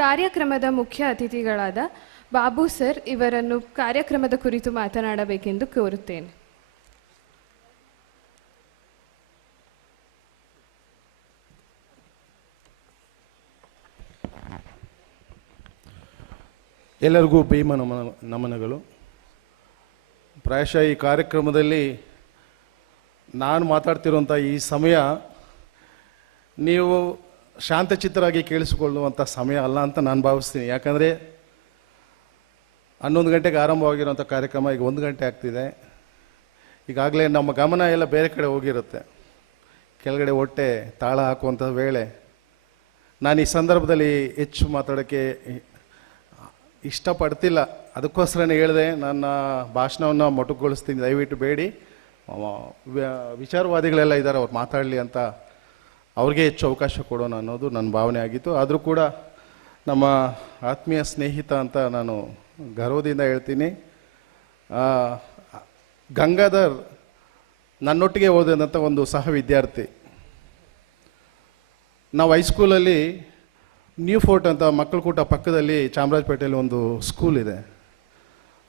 ಕಾರ್ಯಕ್ರಮದ ಮುಖ್ಯ ಅತಿಥಿಗಳಾದ ಬಾಬು ಸರ್ ಇವರನ್ನು ಕಾರ್ಯಕ್ರಮದ ಕುರಿತು ಮಾತನಾಡಬೇಕೆಂದು ಕೋರುತ್ತೇನೆ. ಎಲ್ಲರಿಗೂ ಭೀಮ ನಮನಗಳು. ಪ್ರಾಯಶಃ ಈ ಕಾರ್ಯಕ್ರಮದಲ್ಲಿ ನಾನು ಮಾತಾಡ್ತಿರುವಂಥ ಈ ಸಮಯ ನೀವು ಶಾಂತಚಿತ್ತರಾಗಿ ಕೇಳಿಸಿಕೊಳ್ಳುವಂಥ ಸಮಯ ಅಲ್ಲ ಅಂತ ನಾನು ಭಾವಿಸ್ತೀನಿ. ಯಾಕಂದರೆ 11 ಗಂಟೆಗೆ ಆರಂಭವಾಗಿರುವಂಥ ಕಾರ್ಯಕ್ರಮ ಈಗ 1 ಗಂಟೆ ಆಗ್ತಿದೆ. ಈಗಾಗಲೇ ನಮ್ಮ ಗಮನ ಎಲ್ಲ ಬೇರೆ ಕಡೆ ಹೋಗಿರುತ್ತೆ. ಕೆಳಗಡೆ ಹೊಟ್ಟೆ ತಾಳ ಹಾಕುವಂಥ ವೇಳೆ ನಾನು ಈ ಸಂದರ್ಭದಲ್ಲಿ ಹೆಚ್ಚು ಮಾತಾಡೋಕ್ಕೆ ಇಷ್ಟಪಡ್ತಿಲ್ಲ. ಅದಕ್ಕೋಸ್ಕರನೇ ಹೇಳಿದೆ, ನನ್ನ ಭಾಷಣವನ್ನು ಮೊಟಕುಗೊಳಿಸ್ತೀನಿ, ದಯವಿಟ್ಟು ಬೇಡಿ. ವಿಚಾರವಾದಿಗಳೆಲ್ಲ ಇದ್ದಾರೆ, ಅವ್ರು ಮಾತಾಡಲಿ ಅಂತ ಅವ್ರಿಗೆ ಹೆಚ್ಚು ಅವಕಾಶ ಕೊಡೋಣ ಅನ್ನೋದು ನನ್ನ ಭಾವನೆ ಆಗಿತ್ತು. ಆದರೂ ಕೂಡ ನಮ್ಮ ಆತ್ಮೀಯ ಸ್ನೇಹಿತ ಅಂತ ನಾನು ಗರ್ವದಿಂದ ಹೇಳ್ತೀನಿ. ಗಂಗಾಧರ್ ನನ್ನೊಟ್ಟಿಗೆ ಓದಿದಂಥ ಒಂದು ಸಹ ವಿದ್ಯಾರ್ಥಿ. ನಾವು ಹೈಸ್ಕೂಲಲ್ಲಿ ನ್ಯೂ ಫೋರ್ಟ್ ಅಂತ ಮಕ್ಕಳ ಕೂಟ ಪಕ್ಕದಲ್ಲಿ ಚಾಮರಾಜಪೇಟೆಯಲ್ಲಿ ಒಂದು ಸ್ಕೂಲ್ ಇದೆ,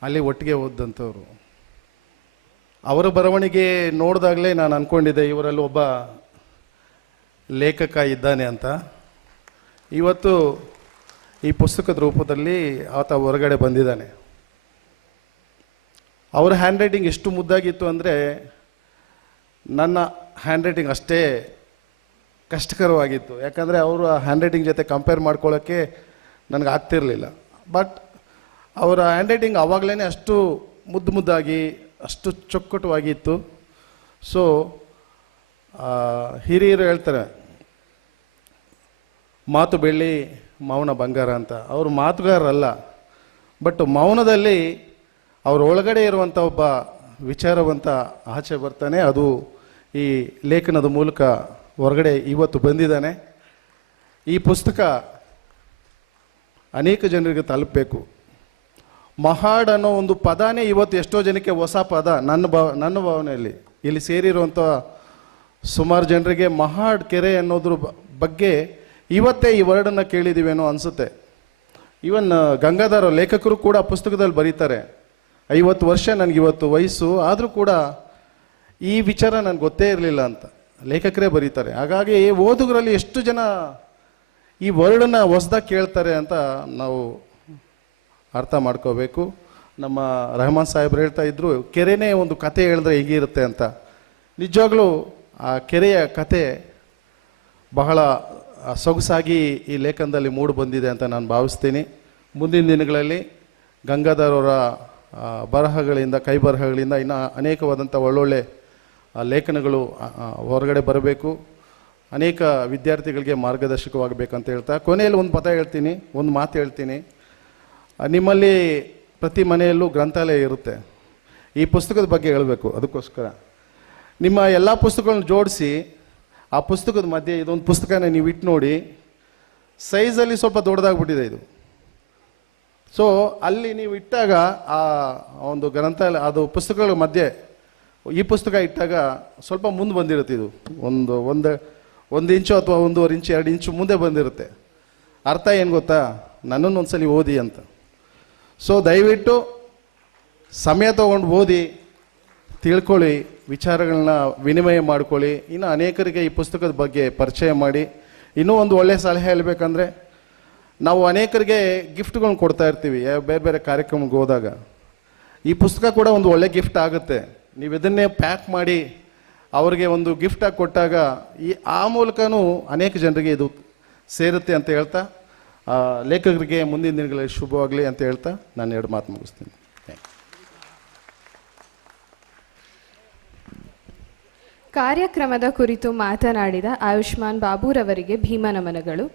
ಅಲ್ಲಿ ಒಟ್ಟಿಗೆ ಓದಿದಂಥವ್ರು. ಅವರ ಬರವಣಿಗೆ ನೋಡಿದಾಗಲೇ ನಾನು ಅಂದ್ಕೊಂಡಿದ್ದೆ ಇವರಲ್ಲಿ ಒಬ್ಬ ಲೇಖಕ ಇದ್ದಾನೆ ಅಂತ. ಇವತ್ತು ಈ ಪುಸ್ತಕದ ರೂಪದಲ್ಲಿ ಆತ ಹೊರಗಡೆ ಬಂದಿದ್ದಾನೆ. ಅವರ ಹ್ಯಾಂಡ್ ರೈಟಿಂಗ್ ಎಷ್ಟು ಮುದ್ದಾಗಿತ್ತು ಅಂದರೆ ನನ್ನ ಹ್ಯಾಂಡ್ ರೈಟಿಂಗ್ ಅಷ್ಟೇ ಕಷ್ಟಕರವಾಗಿತ್ತು. ಯಾಕಂದರೆ ಅವರು ಆ ಹ್ಯಾಂಡ್ ರೈಟಿಂಗ್ ಜೊತೆ ಕಂಪೇರ್ ಮಾಡ್ಕೊಳ್ಳೋಕ್ಕೆ ನನಗೆ ಆಗ್ತಿರಲಿಲ್ಲ. ಬಟ್ ಅವರ ಹ್ಯಾಂಡ್ ರೈಟಿಂಗ್ ಆವಾಗಲೇ ಅಷ್ಟು ಮುದ್ದಾಗಿ ಅಷ್ಟು ಚೊಕ್ಕಟವಾಗಿತ್ತು. ಸೊ ಹಿರಿಯರು ಹೇಳ್ತಾರೆ, ಮಾತು ಬೆಳ್ಳಿ ಮೌನ ಬಂಗಾರ ಅಂತ. ಅವರು ಮಾತುಗಾರರಲ್ಲ, ಬಟ್ ಮೌನದಲ್ಲಿ ಅವ್ರ ಒಳಗಡೆ ಇರುವಂಥ ಒಬ್ಬ ವಿಚಾರವಂತ ಆಚೆ ಬರ್ತಾನೆ. ಅದು ಈ ಲೇಖನದ ಮೂಲಕ ಹೊರಗಡೆ ಇವತ್ತು ಬಂದಿದ್ದಾನೆ. ಈ ಪುಸ್ತಕ ಅನೇಕ ಜನರಿಗೆ ತಲುಪಬೇಕು. ಮಹಾಡ್ ಅನ್ನೋ ಒಂದು ಪದಾನೇ ಇವತ್ತು ಎಷ್ಟೋ ಜನಕ್ಕೆ ಹೊಸ ಪದ. ನನ್ನ ಭಾವನೆಯಲ್ಲಿ ಇಲ್ಲಿ ಸೇರಿರುವಂಥ ಸುಮಾರು ಜನರಿಗೆ ಮಹಾಡ್ ಕೆರೆ ಅನ್ನೋದ್ರ ಬಗ್ಗೆ ಇವತ್ತೇ ಈ ವರ್ಡನ್ನು ಕೇಳಿದ್ದೀವೇನೋ ಅನಿಸುತ್ತೆ. ಈವನ್ ಗಂಗಾಧರ ಲೇಖಕರು ಕೂಡ ಪುಸ್ತಕದಲ್ಲಿ ಬರೀತಾರೆ, 50 ವರ್ಷ ನನಗಿವತ್ತು ವಯಸ್ಸು, ಆದರೂ ಕೂಡ ಈ ವಿಚಾರ ನನಗೆ ಗೊತ್ತೇ ಇರಲಿಲ್ಲ ಅಂತ ಲೇಖಕರೇ ಬರೀತಾರೆ. ಹಾಗಾಗಿ ಓದುಗರಲ್ಲಿ ಎಷ್ಟು ಜನ ಈ ವರ್ಡನ್ನು ಹೊಸದಾಗಿ ಕೇಳ್ತಾರೆ ಅಂತ ನಾವು ಅರ್ಥ ಮಾಡ್ಕೋಬೇಕು. ನಮ್ಮ ರೆಹಮಾನ್ ಸಾಹೇಬ್ರು ಹೇಳ್ತಾ ಇದ್ರು, ಕೆರೆನೇ ಒಂದು ಕತೆ ಹೇಳಿದ್ರೆ ಹೇಗಿರುತ್ತೆ ಅಂತ. ನಿಜವಾಗ್ಲೂ ಆ ಕೆರೆಯ ಕತೆ ಬಹಳ ಸೊಗಸಾಗಿ ಈ ಲೇಖನದಲ್ಲಿ ಮೂಡಿ ಬಂದಿದೆ ಅಂತ ನಾನು ಭಾವಿಸ್ತೀನಿ. ಮುಂದಿನ ದಿನಗಳಲ್ಲಿ ಗಂಗಾಧರ್ ಅವರ ಬರಹಗಳಿಂದ, ಕೈ ಬರಹಗಳಿಂದ ಇನ್ನೂ ಅನೇಕವಾದಂಥ ಒಳ್ಳೊಳ್ಳೆ ಲೇಖನಗಳು ಹೊರಗಡೆ ಬರಬೇಕು. ಅನೇಕ ವಿದ್ಯಾರ್ಥಿಗಳಿಗೆ ಮಾರ್ಗದರ್ಶಕವಾಗಬೇಕಂತ ಹೇಳ್ತಾ ಕೊನೆಯಲ್ಲಿ ಒಂದು ಮಾತು ಹೇಳ್ತೀನಿ. ನಿಮ್ಮಲ್ಲಿ ಪ್ರತಿ ಮನೆಯಲ್ಲೂ ಗ್ರಂಥಾಲಯ ಇರುತ್ತೆ. ಈ ಪುಸ್ತಕದ ಬಗ್ಗೆ ಹೇಳಬೇಕು. ಅದಕ್ಕೋಸ್ಕರ ನಿಮ್ಮ ಎಲ್ಲ ಪುಸ್ತಕಗಳನ್ನ ಜೋಡಿಸಿ ಆ ಪುಸ್ತಕದ ಮಧ್ಯೆ ಇದೊಂದು ಪುಸ್ತಕನ ನೀವು ಇಟ್ಟು ನೋಡಿ. ಸೈಜಲ್ಲಿ ಸ್ವಲ್ಪ ದೊಡ್ಡದಾಗ್ಬಿಟ್ಟಿದೆ ಇದು. ಸೊ ಅಲ್ಲಿ ನೀವು ಇಟ್ಟಾಗ ಆ ಒಂದು ಗ್ರಂಥಾಲಯ ಅದು ಪುಸ್ತಕಗಳ ಮಧ್ಯೆ ಈ ಪುಸ್ತಕ ಇಟ್ಟಾಗ ಸ್ವಲ್ಪ ಮುಂದೆ ಬಂದಿರುತ್ತೆ. ಇದು ಒಂದು ಇಂಚು ಅಥವಾ 1.5 ಇಂಚು 2 ಇಂಚು ಮುಂದೆ ಬಂದಿರುತ್ತೆ. ಅರ್ಥ ಏನು ಗೊತ್ತಾ? ನನ್ನನ್ನು ಒಂದ್ಸಲಿ ಓದಿ ಅಂತ. ಸೊ ದಯವಿಟ್ಟು ಸಮಯ ತೊಗೊಂಡು ಓದಿ, ತಿಳ್ಕೊಳ್ಳಿ, ವಿಚಾರಗಳನ್ನ ವಿನಿಮಯ ಮಾಡ್ಕೊಳ್ಳಿ. ಇನ್ನು ಅನೇಕರಿಗೆ ಈ ಪುಸ್ತಕದ ಬಗ್ಗೆ ಪರಿಚಯ ಮಾಡಿ. ಇನ್ನೂ ಒಂದು ಒಳ್ಳೆಯ ಸಲಹೆ ಹೇಳಬೇಕಂದ್ರೆ, ನಾವು ಅನೇಕರಿಗೆ ಗಿಫ್ಟ್ಗಳನ್ನ ಕೊಡ್ತಾ ಇರ್ತೀವಿ ಬೇರೆ ಬೇರೆ ಕಾರ್ಯಕ್ರಮಕ್ಕೆ ಹೋದಾಗ. ಈ ಪುಸ್ತಕ ಕೂಡ ಒಂದು ಒಳ್ಳೆ ಗಿಫ್ಟ್ ಆಗುತ್ತೆ. ನೀವು ಇದನ್ನೇ ಪ್ಯಾಕ್ ಮಾಡಿ ಅವರಿಗೆ ಒಂದು ಗಿಫ್ಟಾಗಿ ಕೊಟ್ಟಾಗ ಆ ಮೂಲಕನೂ ಅನೇಕ ಜನರಿಗೆ ಇದು ಸೇರುತ್ತೆ ಅಂತ ಹೇಳ್ತಾ, ಲೇಖಕರಿಗೆ ಮುಂದಿನ ದಿನಗಳಲ್ಲಿ ಶುಭವಾಗಲಿ ಅಂತ ಹೇಳ್ತಾ ನಾನು 2 ಮಾತು ಮುಗಿಸ್ತೀನಿ. ಕಾರ್ಯಕ್ರಮದ ಕುರಿತು ಮಾತನಾಡಿದ ಆಯುಷ್ಮಾನ್ ಬಾಬುರವರಿಗೆ ಭೀಮ ನಮನಗಳು.